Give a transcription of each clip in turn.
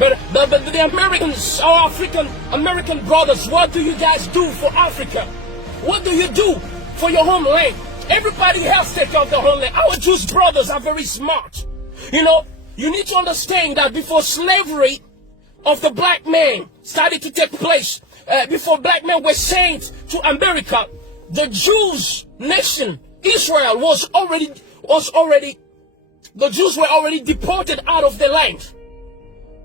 But the Americans, our African American brothers, what do you guys do for Africa? What do you do for your homeland? Everybody else take care of their homeland. Our Jewish brothers are very smart. You know, you need to understand that before slavery of the black man started to take place, before black men were sent to America, the Jews nation, Israel, the Jews were already deported out of the land.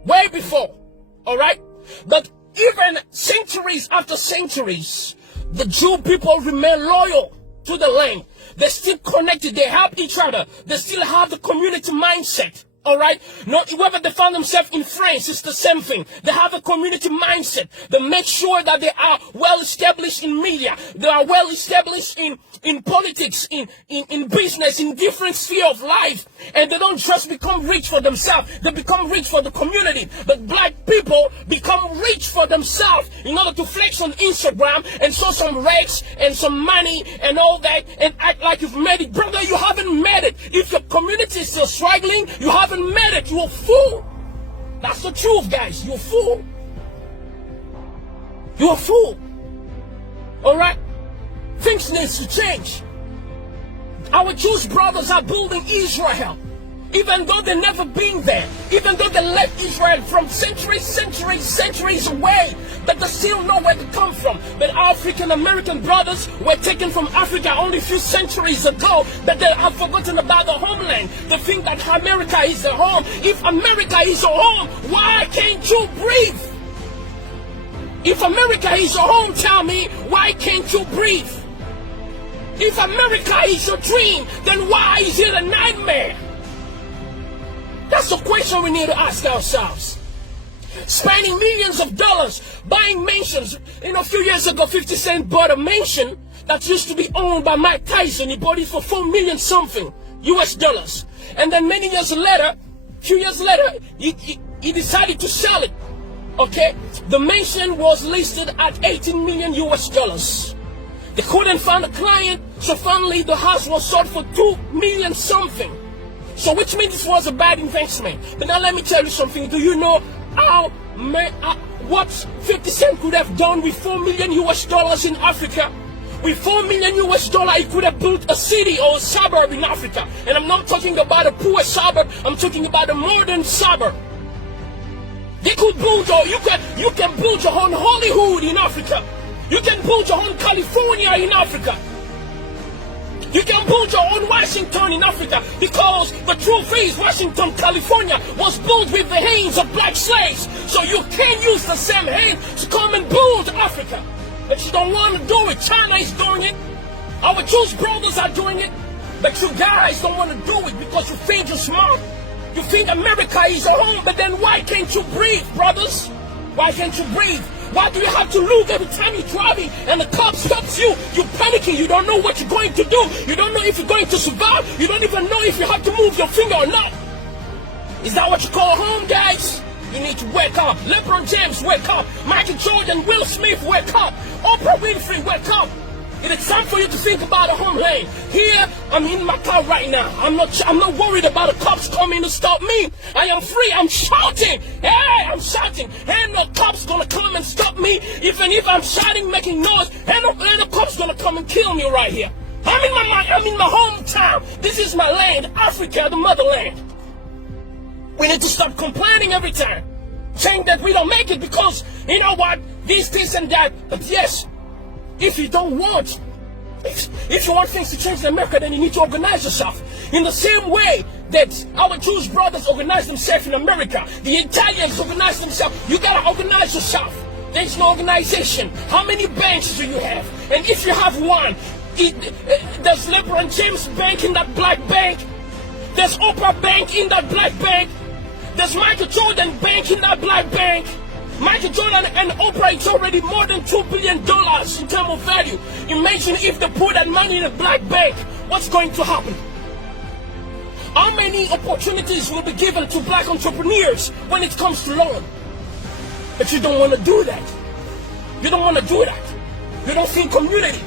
Way before, all right? But even centuries after centuries, the Jew people remain loyal to the land. They're still connected. They help each other. They still have the community mindset. All right? Not whether they found themselves in France, it's the same thing. They have a community mindset. They make sure that they are well established in media. They are well established in politics, in business, in different sphere of life. And they don't just become rich for themselves. They become rich for the community. But black people become rich for themselves in order to flex on Instagram and show some rags and some money and all that and act like you've made it. Brother, you haven't made it. If your community is still struggling, you haven't made it. You're a fool. That's the truth, guys. You're a fool. You're a fool. All right? Things need to change. Our Jewish brothers are building Israel. Even though they've never been there. Even though they left Israel from centuries away. But they still know where to come from. But African American brothers were taken from Africa only a few centuries ago. But they have forgotten about the homeland. They think that America is their home. If America is your home, why can't you breathe? If America is your home, tell me, why can't you breathe? If America is your dream, then why is it a nightmare? That's the question we need to ask ourselves. Spending millions of dollars buying mansions. You know, a few years ago, 50 Cent bought a mansion that used to be owned by Mike Tyson. He bought it for $4 million something US dollars. And then many years later, few years later, he decided to sell it. Okay? The mansion was listed at 18 million US dollars. They couldn't find a client, so finally the house was sold for 2 million something. So which means this was a bad investment. But now let me tell you something. Do you know what 50 Cent could have done with 4 million US dollars in Africa? With 4 million US dollars, he could have built a city or a suburb in Africa. And I'm not talking about a poor suburb, I'm talking about a modern suburb. They could build you can build your own Hollywood in Africa. You can build your own California in Africa. You can build your own Washington in Africa, because the truth is Washington, California was built with the hands of black slaves. So you can use the same hand to come and build Africa. But you don't want to do it. China is doing it. Our Jewish brothers are doing it. But you guys don't want to do it because you think you're smart. You think America is your home, but then why can't you breathe, brothers? Why can't you breathe? Why do you have to look every time you're driving and the cop stops you? You're panicking. You don't know what you're going to do. You don't know if you're going to survive. You don't even know if you have to move your finger or not. Is that what you call home, guys? You need to wake up. LeBron James, wake up. Michael Jordan, Will Smith, wake up. Oprah Winfrey, wake up. It is time for you to think about a homeland. Here, I'm in my car right now. I'm not worried about the cops coming to stop me. I am free. I'm shouting. Hey, I'm shouting. Ain't no cops gonna come and stop me. Even if I'm shouting, making noise, ain't no cops gonna come and kill me right here. I'm in my hometown. This is my land, Africa, the motherland. We need to stop complaining every time, saying that we don't make it because, you know what, this and that. But yes, if you want things to change in America, then you need to organize yourself. In the same way that our Jewish brothers organize themselves in America, the Italians organize themselves. You gotta organize yourself. There's no organization. How many banks do you have? And if you have one, there's LeBron James Bank in that black bank. There's Oprah Bank in that black bank. There's Michael Jordan Bank in that black bank. Michael Jordan and Oprah, it's already more than $2 billion in terms of value. Imagine if they put that money in a black bank, what's going to happen? How many opportunities will be given to black entrepreneurs when it comes to loan? But you don't want to do that. You don't want to do that. You don't think community.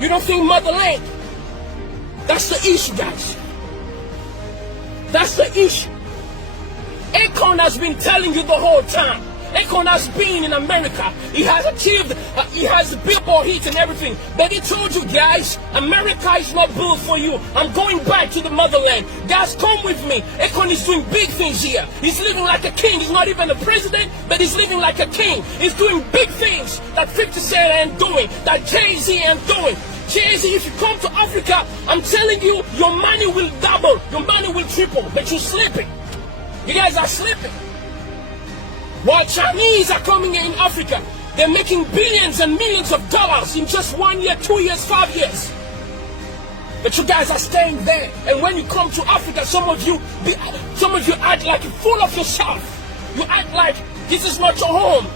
You don't think motherland. That's the issue, guys. That's the issue. Akon has been telling you the whole time. Akon has been in America. He has achieved, he has billboard hits and everything. But he told you guys, America is not built for you. I'm going back to the motherland. Guys, come with me. Akon is doing big things here. He's living like a king. He's not even a president, but he's living like a king. He's doing big things that 50 Cent ain't doing, that Jay-Z ain't doing. Jay-Z, if you come to Africa, I'm telling you, your money will double, your money will triple, but you're sleeping. You guys are sleeping. While Chinese are coming in Africa, they're making billions and millions of dollars in just 1 year, 2 years, 5 years. But you guys are staying there. And when you come to Africa, some of you act like you're full of yourself. You act like this is not your home.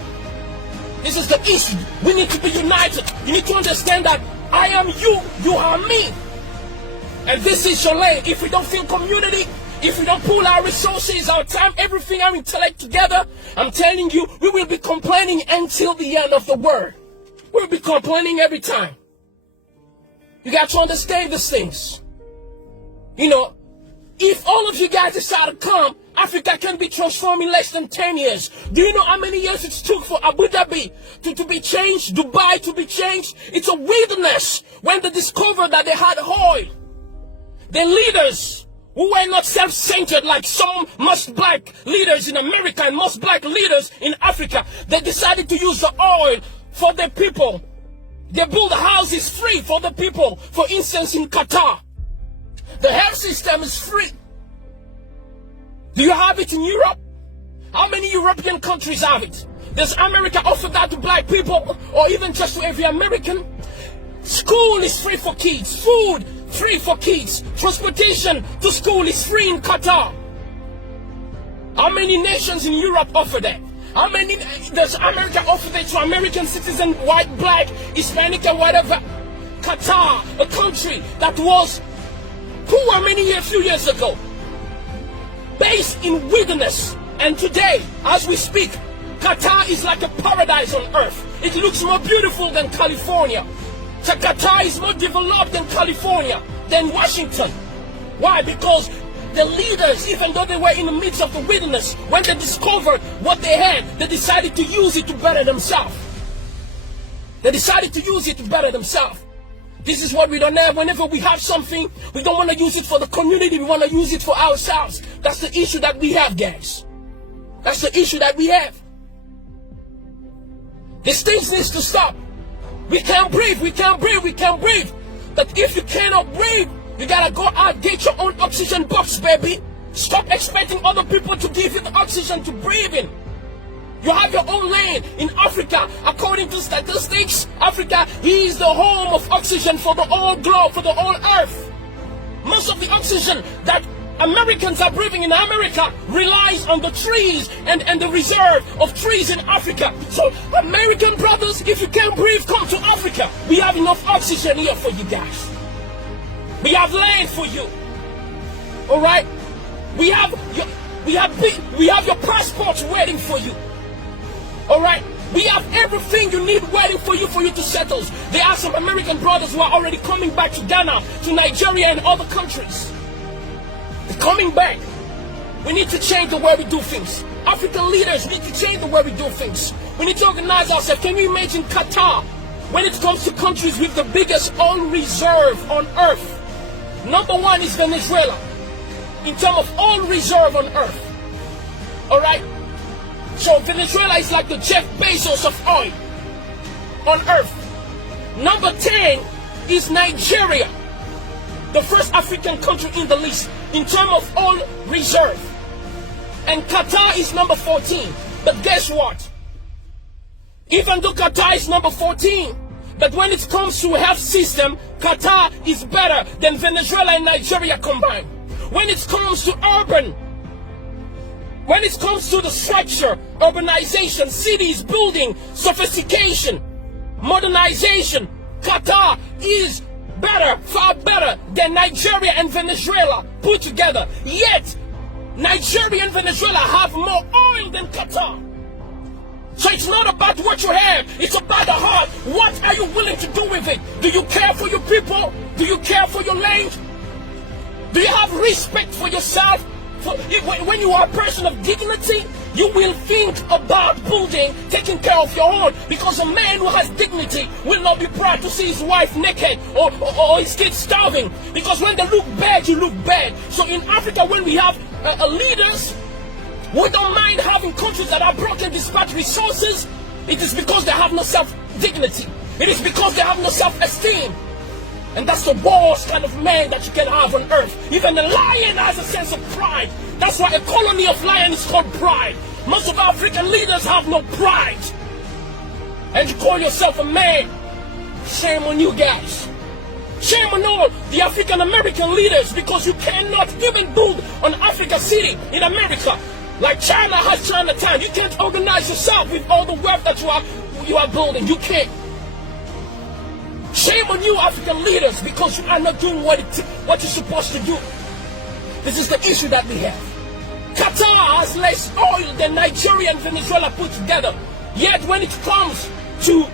This is the issue. We need to be united. You need to understand that I am you, you are me. And this is your lane. If we don't feel community, if we don't pull our resources, our time, everything, our intellect together, I'm telling you, we will be complaining until the end of the world. We'll be complaining every time. You got to understand these things. You know, if all of you guys decide to come, Africa can be transformed in less than 10 years. Do you know how many years it took for Abu Dhabi to be changed, Dubai to be changed? It's a wilderness. When they discovered that they had oil, the leaders who were not self-centered like some most black leaders in America and most black leaders in Africa, they decided to use the oil for the people. They build houses free for the people. For instance, in Qatar, the health system is free. Do you have it in Europe? How many European countries have it? Does America offer that to black people or even just to every American? School is free for kids. Food free for kids. Transportation to school is free in Qatar. How many nations in Europe offer that? How many does America offer that to American citizens, white, black, Hispanic, and whatever? Qatar, a country that was poor a few years ago, based in wilderness, and today, as we speak, Qatar is like a paradise on earth. It looks more beautiful than California. So Qatar is more developed than California, than Washington. Why? Because the leaders, even though they were in the midst of the wilderness, when they discovered what they had, they decided to use it to better themselves. They decided to use it to better themselves. This is what we don't have. Whenever we have something, we don't want to use it for the community. We want to use it for ourselves. That's the issue that we have, guys. That's the issue that we have. This thing needs to stop. We can't breathe. We can't breathe. We can't breathe. But if you cannot breathe, you gotta go out, get your own oxygen box, baby. Stop expecting other people to give you the oxygen to breathe in. You have your own lane in Africa. According to statistics, Africa is the home of oxygen for the whole globe, for the whole earth. Most of the oxygen that Americans are breathing in America relies on the trees and the reserve of trees in Africa. So, American brothers, if you can't breathe, come to Africa. We have enough oxygen here for you guys. We have land for you. All right? We have your passports waiting for you. All right? We have everything you need waiting for you to settle. There are some American brothers who are already coming back to Ghana, to Nigeria, and other countries. They're coming back. We need to change the way we do things. African leaders need to change the way we do things. We need to organize ourselves. Can you imagine Qatar? When it comes to countries with the biggest oil reserve on earth, number one is Venezuela in terms of oil reserve on earth. All right? So Venezuela is like the Jeff Bezos of oil on earth. Number 10 is Nigeria, the first African country in the list in terms of oil reserve. And Qatar is number 14. But guess what? Even though Qatar is number 14, but when it comes to health system, Qatar is better than Venezuela and Nigeria combined. When it comes to urban, when it comes to the structure, urbanization, cities, building, sophistication, modernization, Qatar is better, far better than Nigeria and Venezuela put together. Yet, Nigeria and Venezuela have more oil than Qatar. So it's not about what you have, it's about the heart. What are you willing to do with it? Do you care for your people? Do you care for your land? Do you have respect for yourself, when you are a person of dignity, you will think about building, taking care of your own. Because a man who has dignity will not be proud to see his wife naked or his kids starving. Because when they look bad, you look bad. So in Africa, when we have leaders, we don't mind having countries that are broken despite resources. It is because they have no self-dignity. It is because they have no self-esteem. And that's the worst kind of man that you can have on earth. Even the lion has a sense of pride. That's why a colony of lions is called pride. Most of African leaders have no pride. And you call yourself a man. Shame on you guys. Shame on all the African American leaders, because you cannot even build an Africa city in America. Like China has Chinatown. You can't organize yourself with all the wealth that you are building. You can't. Shame on you, African leaders, because you are not doing what you're supposed to do. This is the issue that we have. Qatar has less oil than Nigeria and Venezuela put together. Yet when it comes to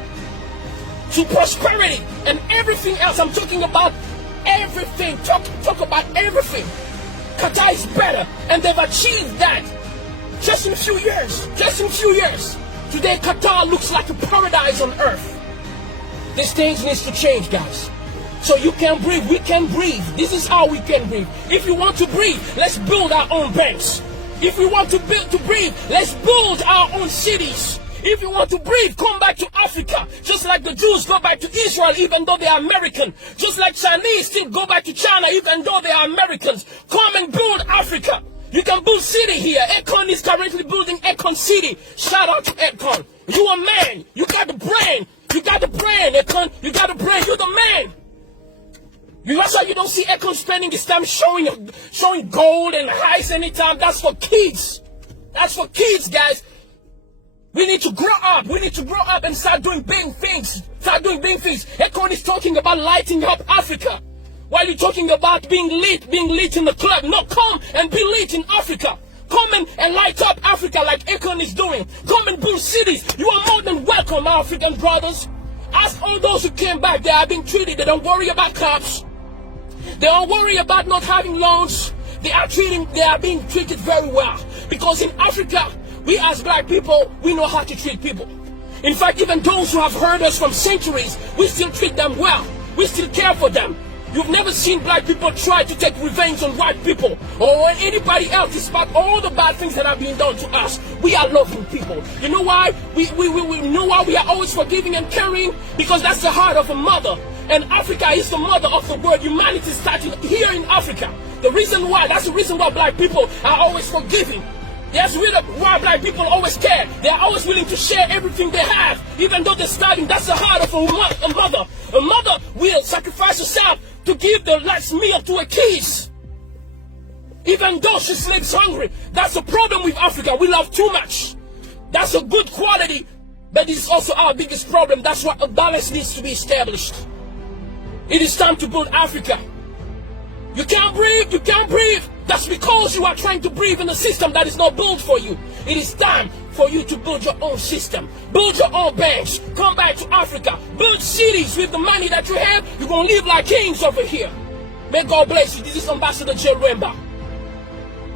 prosperity and everything else, I'm talking about everything. Talk about everything. Qatar is better, and they've achieved that just in a few years. Just in a few years. Today, Qatar looks like a paradise on earth. These things need to change, guys. So you can breathe, we can breathe. This is how we can breathe. If you want to breathe, let's build our own banks. If we want to breathe, let's build our own cities. If you want to breathe, come back to Africa. Just like the Jews go back to Israel even though they are American. Just like Chinese still go back to China even though they are Americans. Come and build Africa. You can build city here. Akon is currently building Akon City. Shout out to Akon. You a man. You got the brain. You got the brain, Akon. You got the brain. You're the man. That's why you don't see Akon spending his time showing gold and highs anytime. That's for kids. That's for kids, guys. We need to grow up. We need to grow up and start doing big things. Start doing big things. Akon is talking about lighting up Africa. While you're talking about being lit in the club. No, come and be lit in Africa. Come and light up Africa like Akon is doing. Come and build cities. You are more than welcome, our African brothers. Ask all those who came back. They are being treated. They don't worry about cops. They don't worry about not having loans. They are being treated very well. Because in Africa, we as black people, we know how to treat people. In fact, even those who have heard us from centuries, we still treat them well. We still care for them. You've never seen black people try to take revenge on white people or on anybody else despite all the bad things that are being done to us. We are loving people. You know why? We know why we are always forgiving and caring? Because that's the heart of a mother. And Africa is the mother of the world. Humanity started here in Africa. That's the reason why black people are always forgiving. That's why black people always care. They are always willing to share everything they have, even though they're starving. That's the heart of a mother. A mother will sacrifice herself to give the last meal to her kids, even though she sleeps hungry. That's the problem with Africa. We love too much. That's a good quality, but it's also our biggest problem. That's why a balance needs to be established. It is time to build Africa. You can't breathe. You can't breathe. That's because you are trying to breathe in a system that is not built for you. It is time for you to build your own system. Build your own banks. Come back to Africa. Build cities with the money that you have. You're going to live like kings over here. May God bless you. This is Ambassador J. Remba,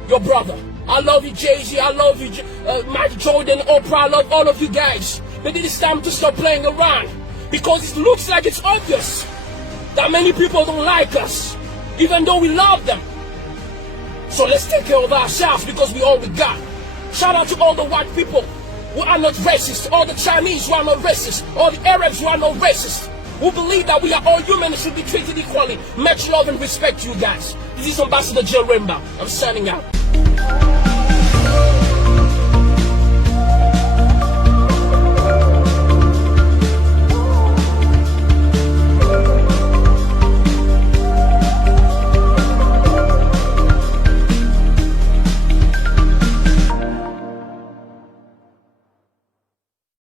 your brother. I love you, Jay-Z. I love you, Mike Jordan, Oprah. I love all of you guys. But it is time to stop playing around. Because it looks like it's obvious that many people don't like us, even though we love them. So let's take care of ourselves because we all we got. Shout out to all the white people who are not racist, all the Chinese who are not racist, all the Arabs who are not racist, who believe that we are all human and should be treated equally. Much love and respect to you guys. This is Ambassador J. Remba. I'm signing out.